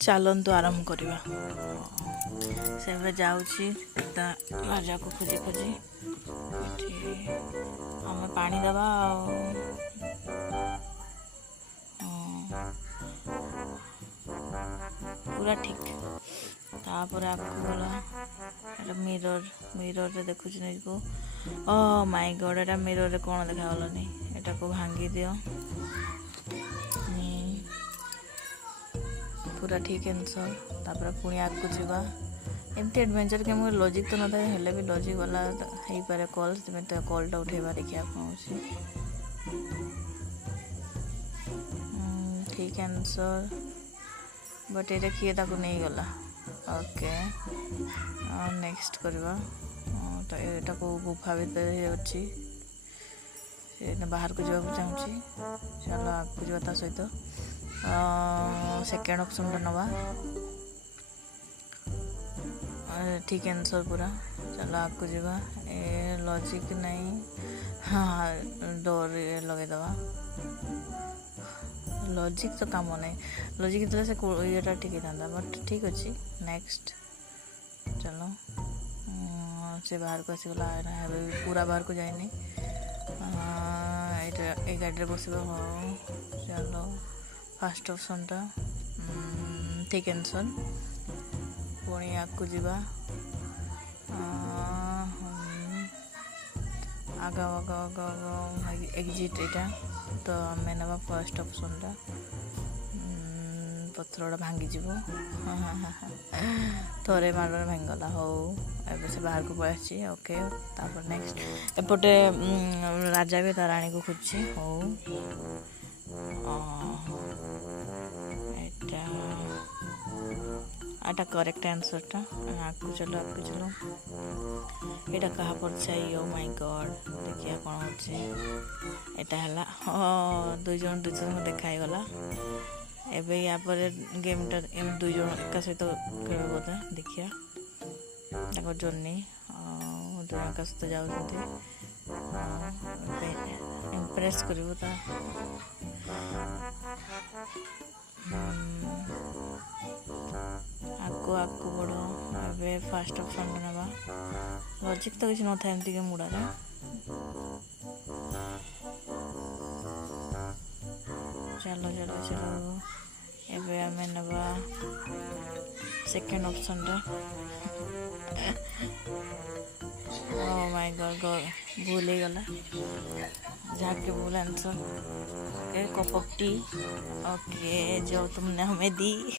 चलतु आरंभ करवा से जाऊँगी राजा को खोजी खोजी आम पानी दबा पूरा ठीक तापर आगे गला मिरर मिरर रे देखुच नहीं को oh my God Etah mirror रे कौन देखा गलनी एटा को भांगी दियो पूरा ठीक आंसर तापर पुणी आगू जावा एमती एडवेंचर गेम लॉजिक तो न था हेले भी लॉजिक वाला हो पारे कॉल तो कॉलटा उठेबा देखिया कौन ठीक आंसर बट ये किए ताको नहीं गला ओके नेक्स्ट करवा तो यहाँ को गुफा भीतर अच्छी बाहर को जावाक चाहूँगी चलो आगू जावा ता सहित सेकेंड ऑप्शन टा नवा ठीक आंसर पूरा चलो आगू जावा ए लॉजिक नहीं हाँ डोर लगे दवा लॉजिक तो काम नहीं लॉजिक से ये ठीक था बट ठीक अच्छे नेक्स्ट चलो से बाहर को आसीगला पूरा बाहर को जाए गाड़ी बस चलो फास्ट ऑप्शन टा ठीक आंसर पुणी आगू जावा आगा आगा आगा एग्जिट यहाँ तो आम ना फर्स्ट ऑप्शन टा पथरटा भांगीज थोड़े मार भांगीगला हो ए से बाहर को पलि ओके तापर नेक्स्ट एपटे राजा भी तार राणी को खोजी हो एटा करेक्ट आंसर टा आगू चलो यहाँ क्या पर चाहिए ओ माय गॉड देखिए कौन हो दुई जन देखा गला एबे यहाँ पर गेमटा दुई जन एक सहित खेल बोधे देखिया जर्नी दुई एक सहित जाऊँ इम्प्रेस कर आगो आगू बढ़ ए फास्ट ऑप्शन ना लॉजिक तो किसी न था एमती के मुड़ारे चलो चलो चलो एबे आमे नवा सेकेंड ऑप्शन टा ओ माय गॉड भूल ही गला जाके भूल answer cup of T okay जो तुमने हमें दी।